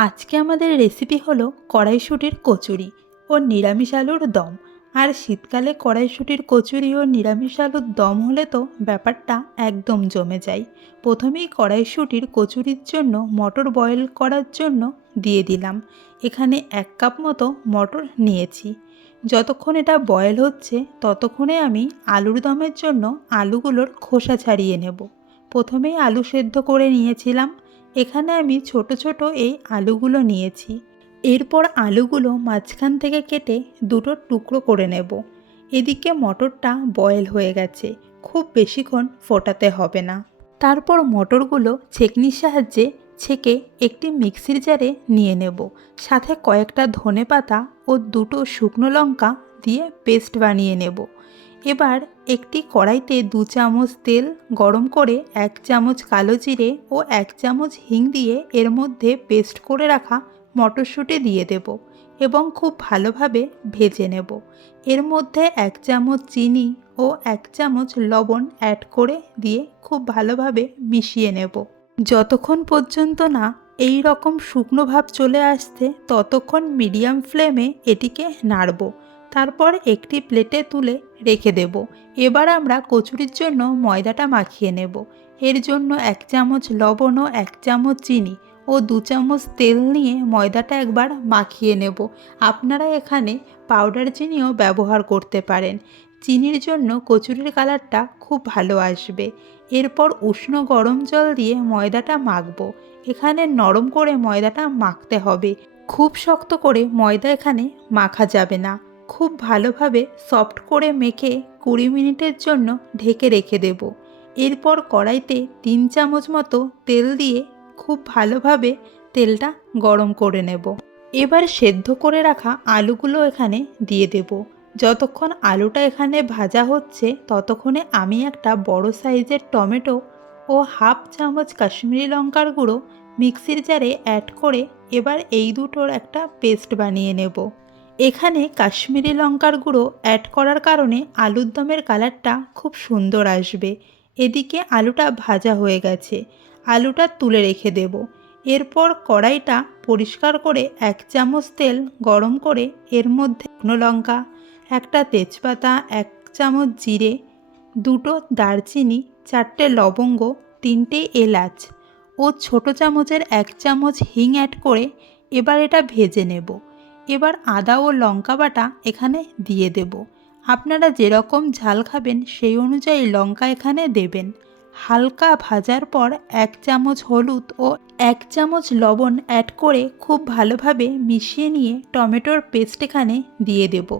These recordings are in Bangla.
আজকে আমাদের রেসিপি হলো কড়াইশুঁটির কচুরি ও নিরামিষ আলুর দম। আর শীতকালে কড়াইশুঁটির কচুরি ও নিরামিষ আলুর দম হলে তো ব্যাপারটা একদম জমে যায়। প্রথমেই কড়াইশুঁটির কচুরির জন্য মটর বয়েল করার জন্য দিয়ে দিলাম। এখানে এক কাপ মতো মটর নিয়েছি। যতক্ষণ এটা বয়েল হচ্ছে, ততক্ষণে আমি আলুর দমের জন্য আলুগুলোর খোসা ছাড়িয়ে নেব। প্রথমেই আলু সেদ্ধ করে নিয়েছিলাম। এখানে আমি ছোট ছোট এই আলুগুলো নিয়েছি। এরপর আলুগুলো মাঝখান থেকে কেটে দুটো টুকরো করে নেব। এদিকে মটরটা বয়েল হয়ে গেছে, খুব বেশিক্ষণ ফোটাতে হবে না। তারপর মটরগুলো ছেঁকনির সাহায্যে ছেঁকে একটি মিক্সির জারে নিয়ে নেব। সাথে কয়েকটা ধনে পাতা ও দুটো শুকনো লঙ্কা দিয়ে পেস্ট বানিয়ে নেব। এবার একটি কড়াইতে দু চামচ তেল গরম করে এক চামচ কালো জিরে ও এক চামচ হিং দিয়ে এর মধ্যে পেস্ট করে রাখা মটরশুঁটি দিয়ে দেব এবং খুব ভালোভাবে ভেজে নেব। এর মধ্যে এক চামচ চিনি ও এক চামচ লবণ অ্যাড করে দিয়ে খুব ভালোভাবে মিশিয়ে নেব। যতক্ষণ পর্যন্ত না এই রকম শুকনো ভাব চলে আসছে, ততক্ষণ মিডিয়াম ফ্লেমে এটিকে নাড়ব। তারপর একটি প্লেটে তুলে রেখে দেব। এবার আমরা কচুরির জন্য ময়দাটা মাখিয়ে নেব। এর জন্য এক চামচ লবণ ও এক চামচ চিনি ও দু চামচ তেল নিয়ে ময়দাটা একবার মাখিয়ে নেব। আপনারা এখানে পাউডার চিনিও ব্যবহার করতে পারেন। চিনির জন্য কচুরির কালারটা খুব ভালো আসবে। এরপর উষ্ণ গরম জল দিয়ে ময়দাটা মাখবো। এখানে নরম করে ময়দাটা মাখতে হবে। খুব শক্ত করে ময়দা এখানে মাখা যাবে না। খুব ভালোভাবে সফট করে মেখে কুড়ি মিনিটের জন্য ঢেকে রেখে দেব। এরপর কড়াইতে তিন চামচ মতো তেল দিয়ে খুব ভালোভাবে তেলটা গরম করে নেব। এবার সেদ্ধ করে রাখা আলুগুলো এখানে দিয়ে দেব। যতক্ষণ আলুটা এখানে ভাজা হচ্ছে, ততক্ষণে আমি একটা বড় সাইজের টমেটো ও হাফ চামচ কাশ্মীরি লঙ্কার গুঁড়ো মিক্সির জারে অ্যাড করে এবার এই দুটোর একটা পেস্ট বানিয়ে নেব। এখানে কাশ্মীরি লঙ্কার গুঁড়ো অ্যাড করার কারণে আলুর দমের কালারটা খুব সুন্দর আসবে। এদিকে আলুটা ভাজা হয়ে গেছে। আলুটা তুলে রেখে দেব। এরপর কড়াইটা পরিষ্কার করে এক চামচ তেল গরম করে এর মধ্যে শুকনো লঙ্কা, একটা তেজপাতা, এক চামচ জিরে, দুটো দারচিনি, চারটে লবঙ্গ, তিনটে এলাচ ও ছোট চামচের এক চামচ হিং অ্যাড করে এবার এটা ভেজে নেব। এবার আদা ও লঙ্কা বাটা এখানে দিয়ে দেব। আপনারা যেরকম ঝাল খাবেন সেই অনুযায়ী লঙ্কা এখানে দেবেন। হালকা ভাজার পর এক চামচ হলুদ ও এক চামচ লবণ অ্যাড করে খুব ভালোভাবে মিশিয়ে নিয়ে টমেটোর পেস্ট এখানে দিয়ে দেব।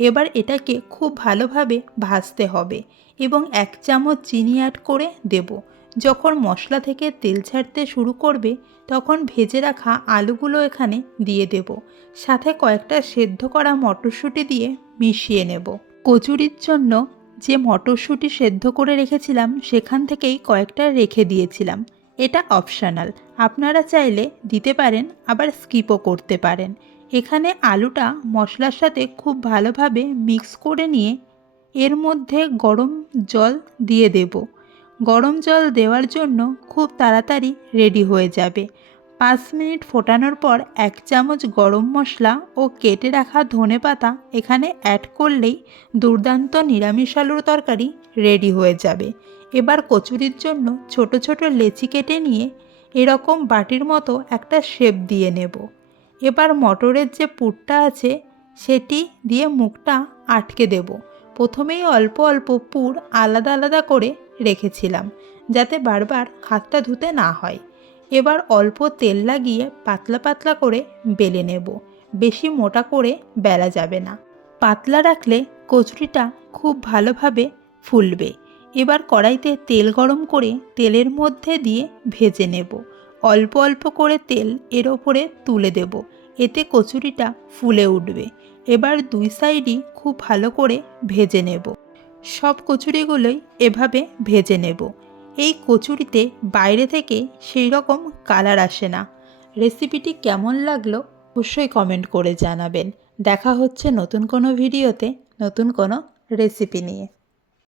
এবার এটাকে খুব ভালোভাবে ভাজতে হবে এবং এক চামচ চিনি অ্যাড করে দেব। যখন মশলা থেকে তেল ছাড়তে শুরু করবে, তখন ভেজে রাখা আলুগুলো এখানে দিয়ে দেব। সাথে কয়েকটা সেদ্ধ করা মটরশুঁটি দিয়ে মিশিয়ে নেব। কচুরির জন্য যে মটরশুঁটি সেদ্ধ করে রেখেছিলাম, সেখান থেকেই কয়েকটা রেখে দিয়েছিলাম। এটা অপশানাল। আপনারা চাইলে দিতে পারেন, আবার স্কিপও করতে পারেন। এখানে আলুটা মশলার সাথে খুব ভালোভাবে মিক্স করে নিয়ে এর মধ্যে গরম জল দিয়ে দেব। গরম জল দেওয়ার জন্য খুব তাড়াতাড়ি রেডি হয়ে যাবে। পাঁচ মিনিট ফোটানোর পর এক চামচ গরম মশলা ও কেটে রাখা ধনে পাতা এখানে অ্যাড করলেই দুর্দান্ত নিরামিষ আলুর তরকারি রেডি হয়ে যাবে। এবার কচুরির জন্য ছোট ছোট লেচি কেটে নিয়ে এরকম বাটির মতো একটা শেপ দিয়ে নেব। এবার মটরের যে পুরটা আছে, সেটি দিয়ে মুখটা আটকে দেব। প্রথমেই অল্প অল্প পুর আলাদা আলাদা করে রেখেছিলাম, যাতে বারবার হাতটা ধুতে না হয়। এবার অল্প তেল লাগিয়ে পাতলা পাতলা করে বেলে নেব। বেশি মোটা করে বেলা যাবে না। পাতলা রাখলে কচুরিটা খুব ভালোভাবে ফুলবে। এবার কড়াইতে তেল গরম করে তেলের মধ্যে দিয়ে ভেজে নেব। অল্প অল্প করে তেল এর ওপরে তুলে দেব। এতে কচুরিটা ফুলে উঠবে। এবার দুই সাইডই খুব ভালো করে ভেজে নেব। সব কচুরিগুলোই এভাবে ভেজে নেব। এই কচুরিতে বাইরে থেকে সেই রকম কালার আসে না। রেসিপিটি কেমন লাগল অবশ্যই কমেন্ট করে জানাবেন। দেখা হচ্ছে নতুন কোনো ভিডিওতে নতুন কোনো রেসিপি নিয়ে।